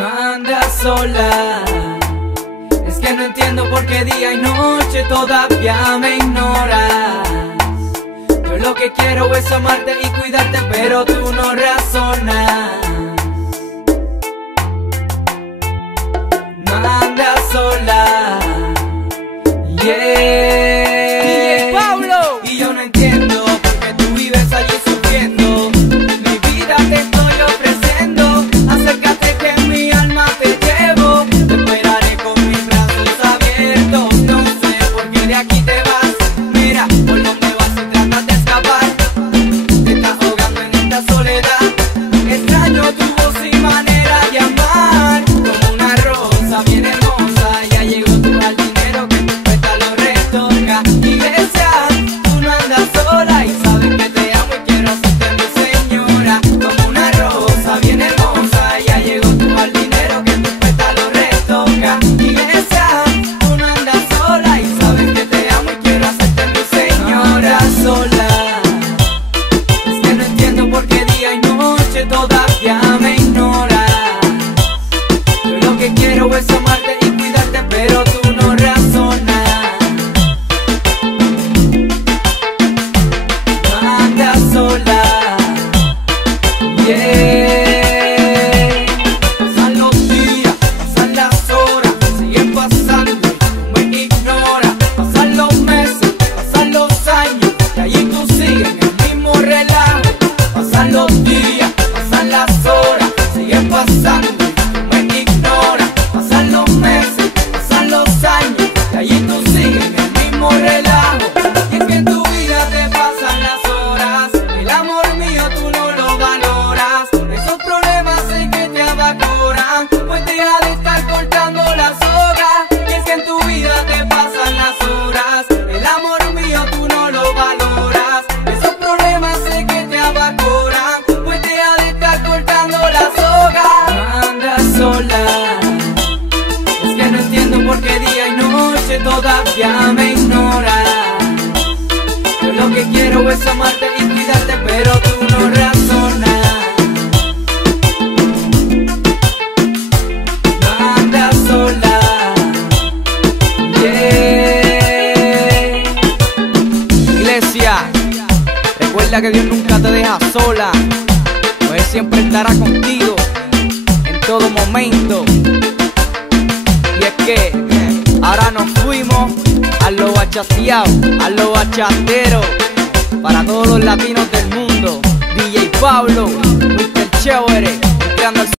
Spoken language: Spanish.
Andas sola, es que no entiendo por qué día y noche todavía me ignoras. Yo lo que quiero es amarte y cuidarte, pero tú no razonas. Andas sola, yeah. DJ Pablo. Y yo no entiendo por qué tú vives allí sufriendo. Mi vida te estoy ofreciendo. Acércate que en mi alma te llevo. Te esperaré con mis brazos abiertos. No sé por qué de aquí te vas. Mira por dónde vas y tratas de escapar. Te estás ahogando en esta soledad. Extraño tu voz y manera de amar. Como una rosa bien hermosa. Ya llegó tu jardinero que tu pétalo retoca. Iglesia, tú no andas sola y sabes que te amo y quiero hacerte mi señora. Como una rosa bien hermosa. Ya llegó tu jardinero que tu pétalo retoca. Iglesia, tú no andas sola y sabes que te amo y quiero hacerte mi señora. Sola, es que no entiendo por qué día y noche todavía me ignoras. Yo lo que quiero es amarte y cuidarte, pero tú no razonas. Andas sola, yeah. Pasan los días, pasan las horas, siguen pasando y tú me ignoras. Pasan los meses, pasan los años y allí tú sigues en el mismo relajo. Pasan los días, pasan las horas, siguen pasando y tú me ignoras. Pasan los meses, pasan los años y allí tú sigues en el mismo relajo. Y es que en tu vida te pasan las horas, el amor mío tú no lo valoras. Esos problemas sé que te abacoran, pues deja de estar cortando la soga. Y es que en tu vida te pasan las horas, el amor mío tú no lo valoras. Esos problemas sé que te abacoran, pues deja de estar cortando la soga. Andas sola, es que no entiendo por qué día y noche todavía me ignoras. Yo lo que quiero es amarte y cuidarte, pero tú no razonas. Andas sola, yeah. Iglesia, recuerda que Dios nunca te deja sola, pues Él siempre estará contigo en todo momento. Y es que ahora nos fuimos a lo bachateado, a lo bachatero, para todos los latinos del mundo. DJ Pablo, Mr. Chévere, creando el